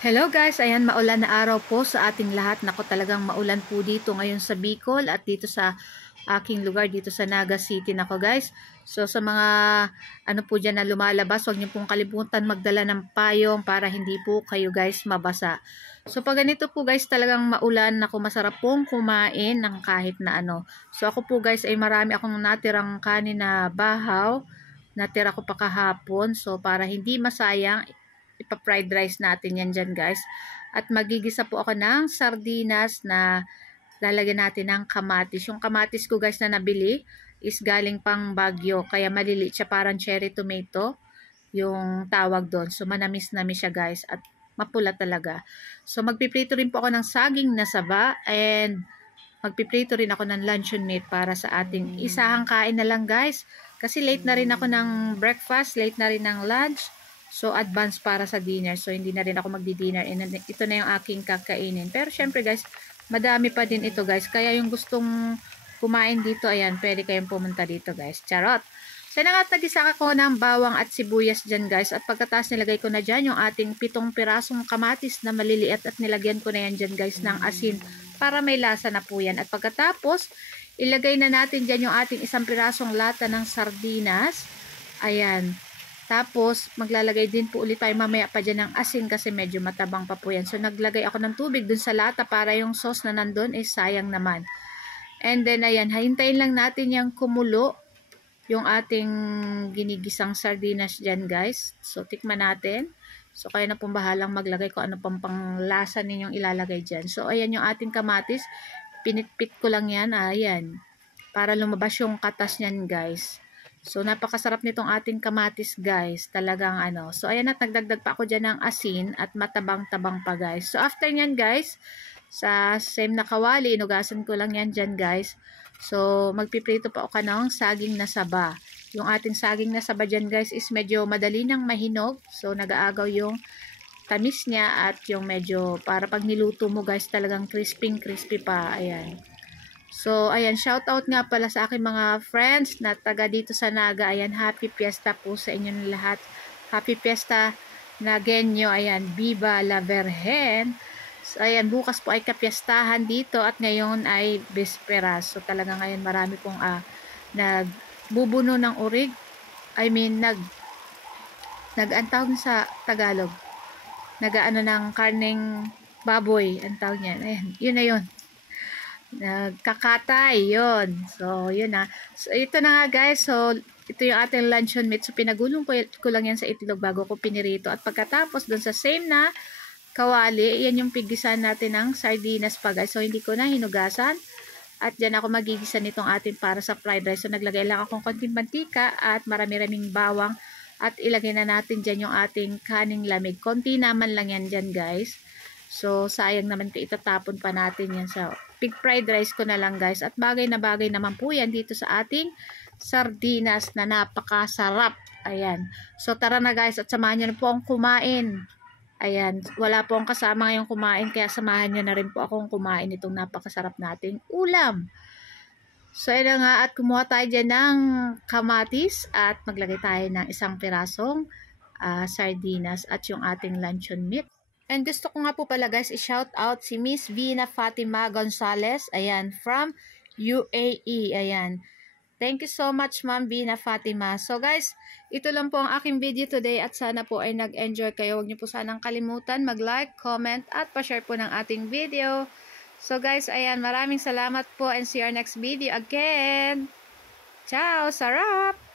Hello guys, ayan maulan na araw po sa ating lahat. Nako talagang maulan po dito ngayon sa Bicol at dito sa aking lugar dito sa Naga City nako guys. So sa mga ano po diyan na lumalabas, huwag niyo pong kalimutan magdala ng payong para hindi po kayo guys mabasa. So pag ganito po guys talagang maulan, nako masarap pong kumain ng kahit na ano. So ako po guys ay marami akong natirang kanin na bahaw. Natira ko pa kahapon. So para hindi masayang, ipa-fried rice natin yan dyan guys. At magigisa po ako ng sardinas na lalagyan natin ng kamatis. Yung kamatis ko guys na nabili is galing pang Baguio. Kaya maliliit siya, parang cherry tomato yung tawag doon. So manamis-namis siya guys at mapula talaga. So magpiprito rin po ako ng saging na saba and magpiprito rin ako ng luncheon meat para sa ating isahang kain na lang guys. Kasi late na rin ako ng breakfast, late na rin ng lunch. So, advance para sa dinner. So, hindi na rin ako magdi-dinner. And ito na yung aking kakainin. Pero, syempre guys, madami pa din ito guys. Kaya yung gustong kumain dito, ayan, pwede kayong pumunta dito guys. Charot! So, nagisa ko ng bawang at sibuyas dyan guys. At pagkatapos nilagay ko na dyan yung ating 7 pirasong kamatis na maliliit. At nilagyan ko na yan dyan guys ng asin para may lasa na po yan. At pagkatapos, ilagay na natin dyan yung ating 1 pirasong lata ng sardinas. Ayan. Tapos, maglalagay din po ulit tayo mamaya pa dyan ng asin kasi medyo matabang pa po yan. So, naglagay ako ng tubig dun sa lata para yung sauce na nandun is sayang naman. And then, ayan, hintayin lang natin yung kumulo, yung ating ginigisang sardinas dyan, guys. So, tikman natin. So, kayo na pong bahalang maglagay ko ano pang panglasa ninyong ilalagay dyan. So, ayan yung ating kamatis. Pinitpit ko lang yan, ayan. Para lumabas yung katas niyan, guys. So, napakasarap nitong ating kamatis, guys. Talagang ano. So, ayan at nagdagdag pa ako dyan ng asin at matabang-tabang pa, guys. So, after nyan, guys, sa same na kawali, inugasan ko lang yan dyan, guys. So, magpiprito pa ako ng saging na saba. Yung ating saging na saba dyan, guys, is medyo madali nang mahinog. So, nag-aagaw yung tamis niya at yung medyo, para pag niluto mo, guys, talagang crispy pa. Ayan. So, ayan, shout out nga pala sa aking mga friends na taga dito sa Naga. Ayan, happy fiesta po sa inyo lahat. Happy fiesta Nagenyo. Ayan, Viva la Virgen. So, ayan, bukas po ay kapiestahan dito at ngayon ay Vesperas. So, talaga ngayon marami pong nagbubuno ng urig. I mean, nag-antawag sa Tagalog. Nag-ano ng karneng baboy. Ang tawag niyan. Ayan, yun na yun. Nagkakatay, yun. So, yun na. So, ito na nga guys. So, ito yung ating luncheon meat. So, pinagulong ko lang yan sa itlog bago ko pinirito. At pagkatapos, dun sa same na kawali, yan yung pigisan natin ng sardinas pa guys. So, hindi ko na hinugasan. At dyan ako magigisa nitong ating para sa fried rice. So, naglagay lang akong konting mantika at marami-raming bawang. At ilagay na natin dyan yung ating kaning lamig. Konti naman lang yan dyan guys. So, sayang naman ito, itatapon pa natin yan sa pig fried rice ko na lang guys. At bagay na bagay naman po yan dito sa ating sardinas na napakasarap. Ayan. So, tara na guys at samahan nyo na po akong kumain. Ayan. Wala po akong kasama ngayong kumain kaya samahan nyo na rin po akong kumain itong napakasarap nating ulam. So, ayan nga at kumuha tayo dyan ng kamatis at maglagay tayo ng 1 pirasong sardinas at yung ating luncheon meat. And gusto ko nga po pala guys i-shout out si Miss Vina Fatima Gonzalez. Ayan, from UAE. Ayan. Thank you so much Ma'am Vina Fatima. So guys, ito lang po ang aking video today at sana po ay nag-enjoy kayo. Huwag niyo po sanang kalimutan mag-like, comment at pa-share po ng ating video. So guys, ayan, maraming salamat po and see you our next video again. Ciao! Sarap!